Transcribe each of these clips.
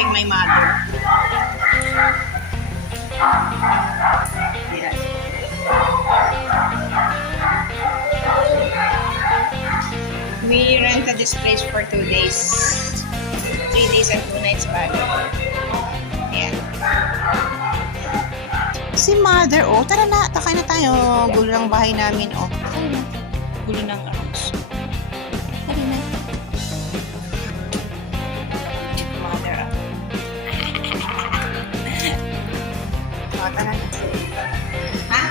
helping my mother. Yes. We rented this place for 2 days. 3 days and 2 nights back. Ayan. Si mother, oh, tara na, takay na tayo. Gulo ng bahay namin, oh. Gulo ng house. Tara na. Mother, ah. Oh, tara na. Ha?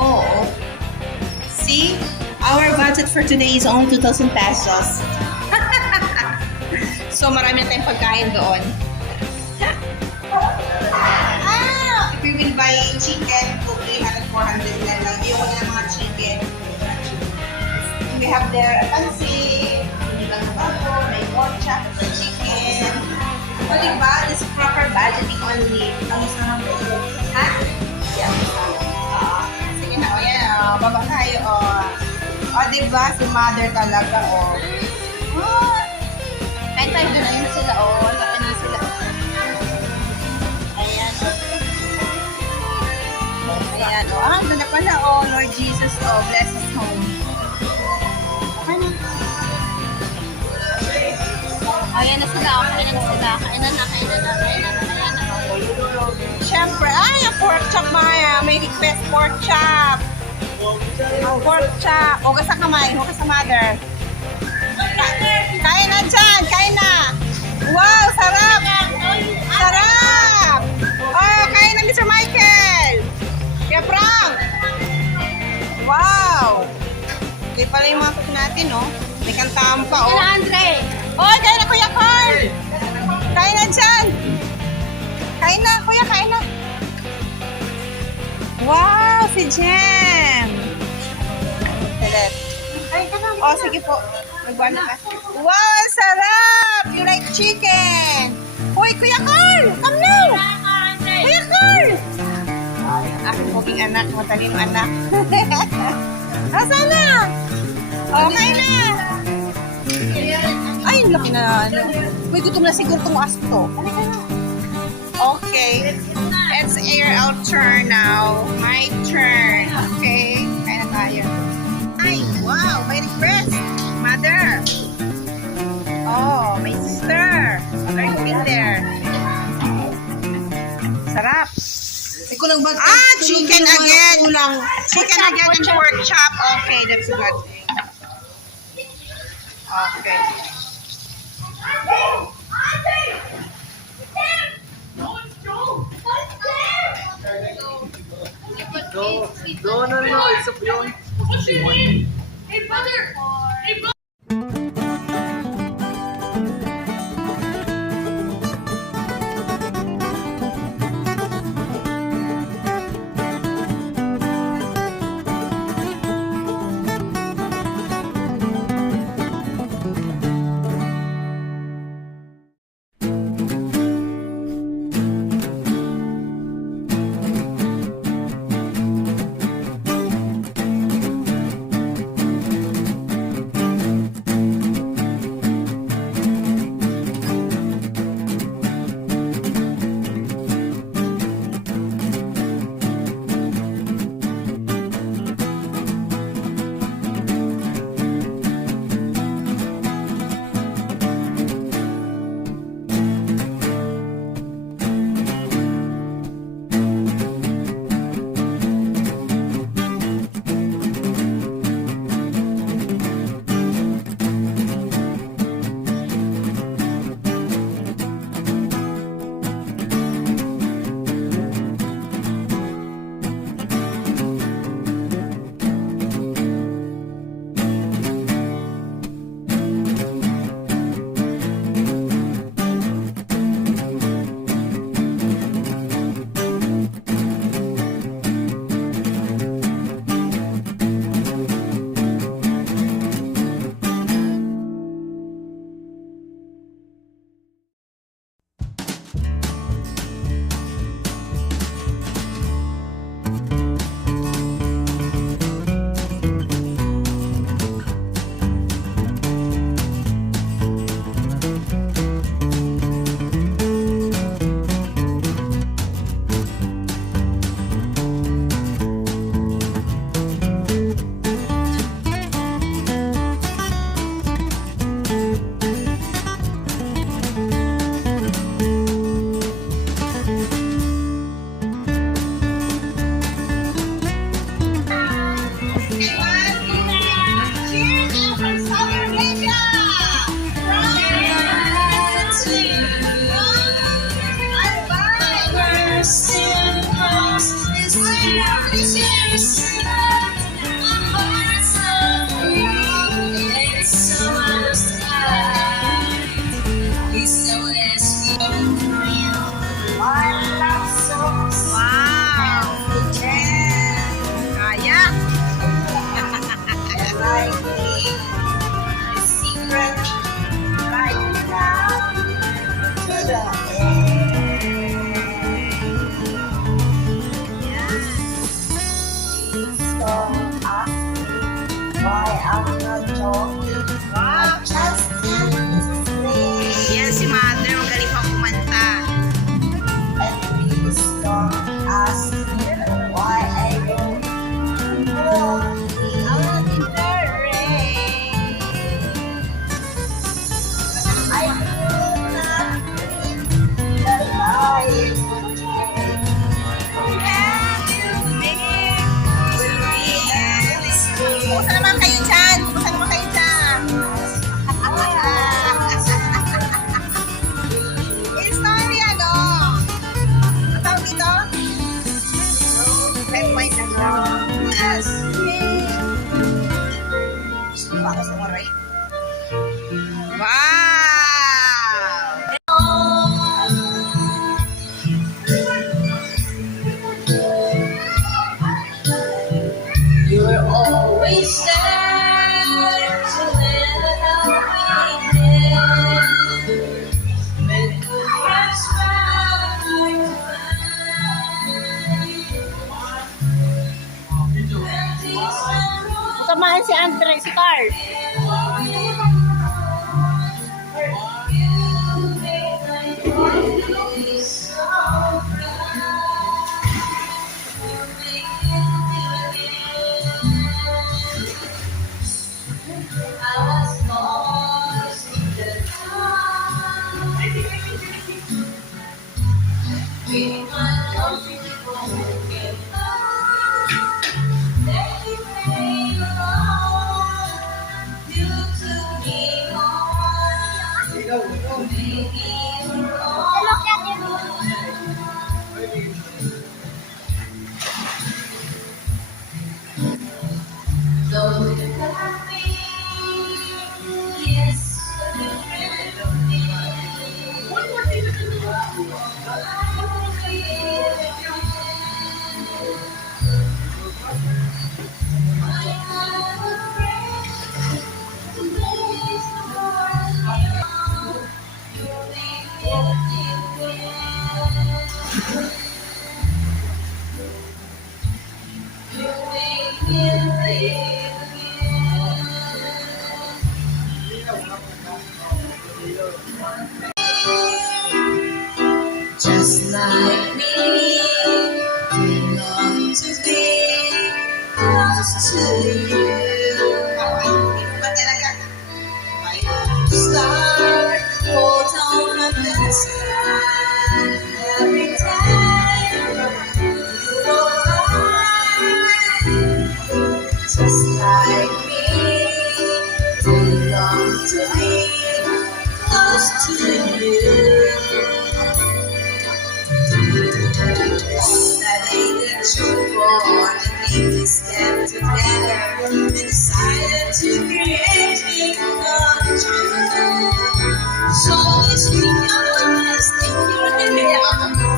Oo. See? Our budget for today is only 2,000 pesos. So, marami na tayong pagkain doon. If we will buy chicken, 300, 400 na lang. Ayoko na ng mga chicken. We have there pansit, hindi lang na bago, may pork chop, may chicken. O, diba? This is proper budgeting only. Ang isang ha? Yeah. Sige na, o yan. Baba tayo, o. O, diba? Si mother talaga, o. Kain tayo doon. Ayun na sila, o. Ayun na sila. Ayan, o. Ayan, o. Ah, doon na pala, o. Lord Jesus, o. Bless his home. Okay na. Ayan na sila, o. Kainan na sila. Kainan na, kainan na, kainan na, kainan na. Siyempre, ay, ang pork chop, Maya. May request pork chop. Ang pork chop. Huwag ka sa kamay. Huwag ka sa mother. Kain na dyan. Kain na. Wow, sarap. Sarap. Oh, kain na Mr. Michael. Kuya Frank. Wow. Okay pala yung mga cook natin, no? May kantahan pa, oh. Andre! Oh, kain na, Kuya Carl. Kain na dyan. Kain na, Kuya. Kain na. Wow, si Jem. Salat. Oh, sige po. Magbuwan ka. Wow, ang sarap! You like chicken. Hoy, Kuya Carl! Come now! Kuya Carl! Aking poging anak, matalino anak. Asa na? Okay na. Ay, laki na. Uy, gutom na siguro itong aso to. Okay. It's our turn now. My turn. Okay. Kaya na tayo. Ay, wow. May request. Mother. Oh, my sister. What are you in there? Sarap. Ah, chicken again. Chicken again and pork chop. Okay, that's good. Okay. No, it's a beyond. Hey, brother! Hey, brother! Wow! Kaya! Like the secret right now to the end. Please don't ask me why I'm not joking. I just can't say. Yan si Mother, magaling pang kumanta. And please don't ask me why I don't walk out in the rain. I could not live the life Kumusta naman kayo dyan? Kumusta naman kayo dyan? Story ano? Ang tawag dito? Red, white, and brown. Yes. Para sa mga right. Wow! You're always there to lend a helping hand. When good friends found like Samahan si Andre, si Carl. I was lost in the dark. With my lonely broken heart, let me pray alone. You took me on, made me your own. Though you love me, yes, you dreamt of me. Just like me, you long to be close to you. Start, hold on up the sky every time you go by. Just like me, you long to be close to you. That day that you were born, and angels stand together and decided to create me come true. So this week I wanna stick your hand out.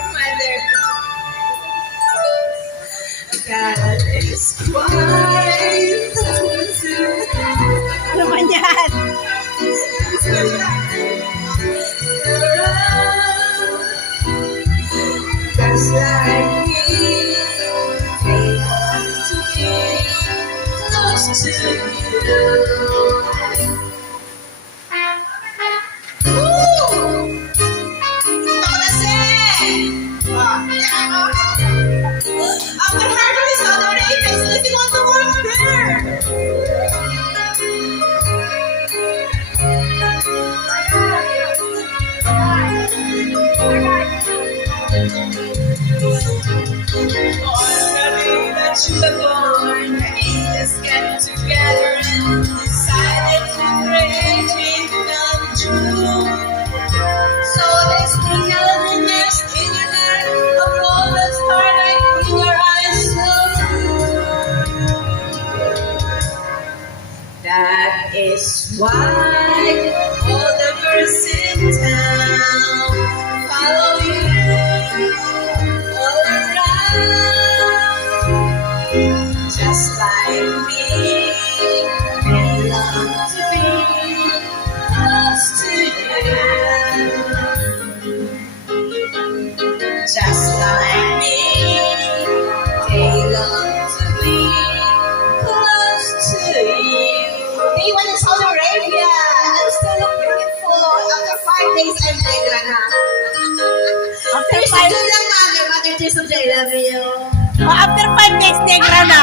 My dear, God is wise. Ano ba yan? Just like me, they want to be close to you. Woo! Ako na Our heart is on our apex, living on the world there. That you were born, the angels get together and decided to create you. Why all the birds in town follow you all around? Just like me, they long to be close to you. Just like me, they long to be close to you. They went to Saudi Arabia and still look beautiful. After 5 days, I'm pregnant na. After Tears of 5 joy lang, mother. Mother, tears of joy. Love you. after 5 days, negra na.